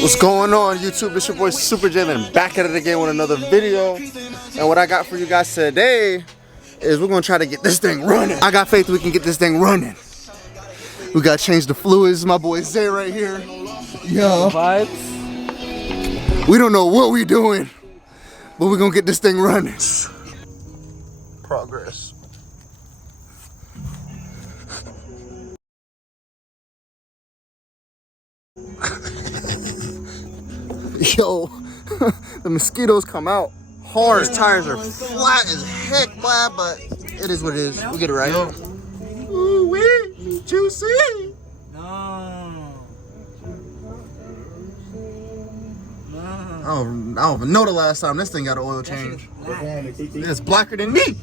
What's going on, YouTube? It's your boy SUPERJAYLYN back at it again with another video. And what I got for you guys today is we're gonna try to get this thing running. I got faith we can get this thing running. We gotta change the fluids. My boy Zay right here. Yo. Vibes. We don't know what we doing, but we're gonna get this thing running. Progress. Yo, the mosquitoes come out hard. These tires are flat as heck, boy, but it is what it is. We get it right. Yo. Ooh, wee, juicy. No. I don't even know the last time this thing got an oil change. It's blacker than me.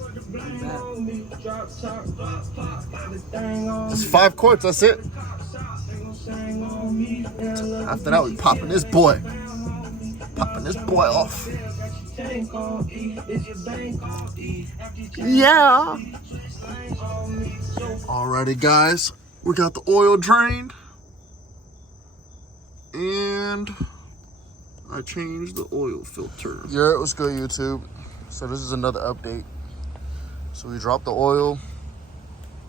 Just 5 quarts, that's it. After that, we popping this boy. Popping this boy off. Yeah. Alrighty, guys. We got the oil drained. And I changed the oil filter. Yeah, it was good, YouTube. So this is another update. So we dropped the oil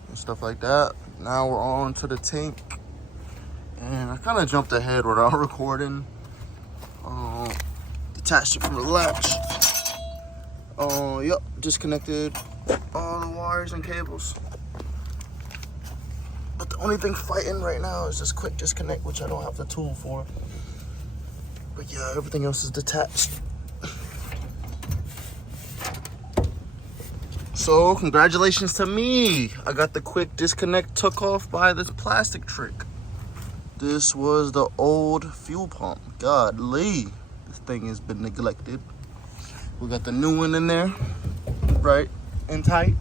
and stuff like that. Now we're on to the tank. And I kind of jumped ahead without recording. Detached it from the latch. Yep, disconnected all the wires and cables. But the only thing fighting right now is this quick disconnect, which I don't have the tool for. But yeah, everything else is detached. So congratulations to me. I got the quick disconnect took off by this plastic trick. This was the old fuel pump. Godly, this thing has been neglected. We got the new one in there, right and tight.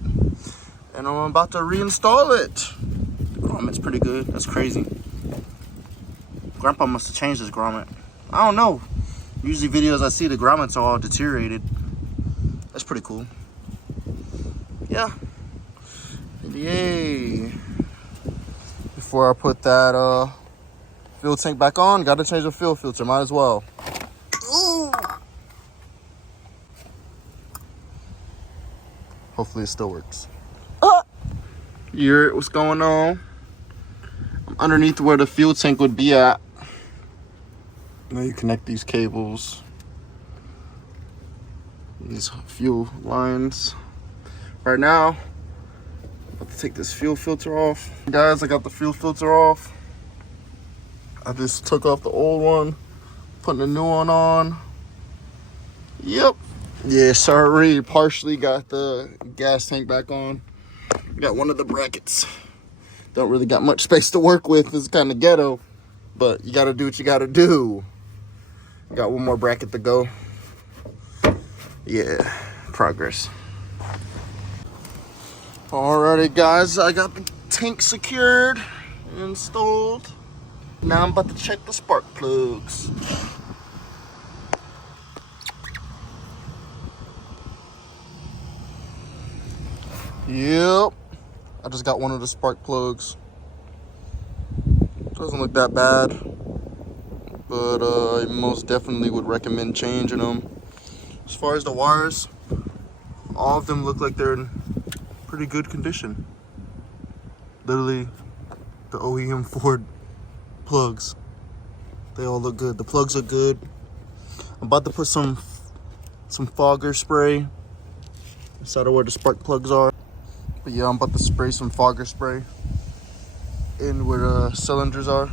And I'm about to reinstall it. The grommet's pretty good. That's crazy. Grandpa must have changed his grommet. I don't know. Usually videos I see, the grommets are all deteriorated. That's pretty cool. Yeah. Yay. Before I put that fuel tank back on, gotta change the fuel filter, might as well. Ooh. Hopefully it still works. Here, what's going on? I'm underneath where the fuel tank would be at. Now you connect these cables, these fuel lines. Right now, I'm about to take this fuel filter off. Guys, I got the fuel filter off. I just took off the old one, putting the new one on. Yep. Yeah, sorry, partially got the gas tank back on. Got one of the brackets. Don't really got much space to work with. It's kind of ghetto, but you gotta do what you gotta do. Got one more bracket to go. Yeah, progress. Alrighty, guys, I got the tank secured, installed. Now I'm about to check the spark plugs. Yep, I just got one of the spark plugs. Doesn't look that bad, but I most definitely would recommend changing them. As far as the wires, all of them look like they're in pretty good condition. Literally, the OEM Ford plugs, they all look good. The plugs are good. I'm about to put some fogger spray inside of where the spark plugs are. But yeah, I'm about to spray some fogger spray in where the cylinders are.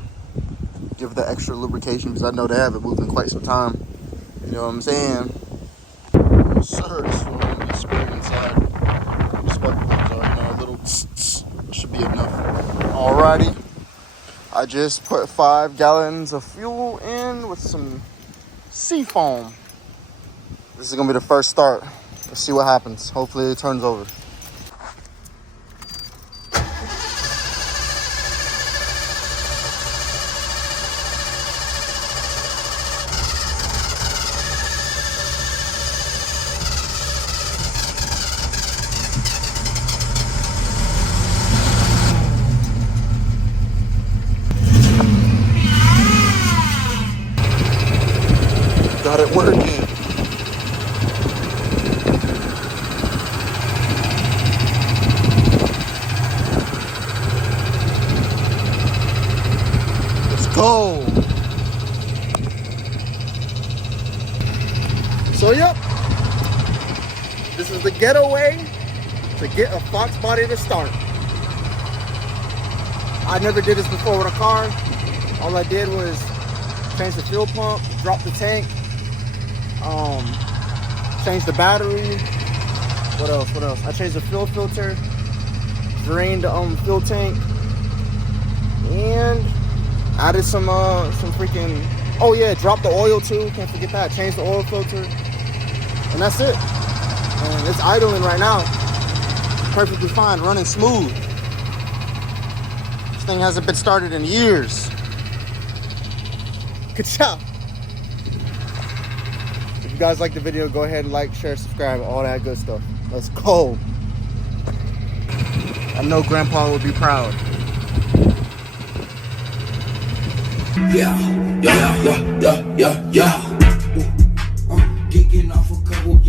Give it that extra lubrication because I know they haven't moved in quite some time. You know what I'm saying? Sir, this will be sprayed inside where the spark plugs are. You know, a little should be enough. Alrighty. I just put 5 gallons of fuel in with some sea foam. This is gonna be the first start. Let's see what happens. Hopefully it turns over. Got it working. Let's go. So yep, this is the getaway to get a Foxbody to start. I never did this before with a car. All I did was change the fuel pump, drop the tank, change the battery. What else? I changed the fuel filter, drained the fuel tank, and added some freaking, oh yeah, dropped the oil too, can't forget that. Changed the oil filter, and that's it. And it's idling right now, perfectly fine, running smooth. This thing hasn't been started in years. Good job. If you guys like the video, go ahead and like, share, subscribe, all that good stuff. Let's go. I know Grandpa will be proud. Yeah. Geeking off a couple.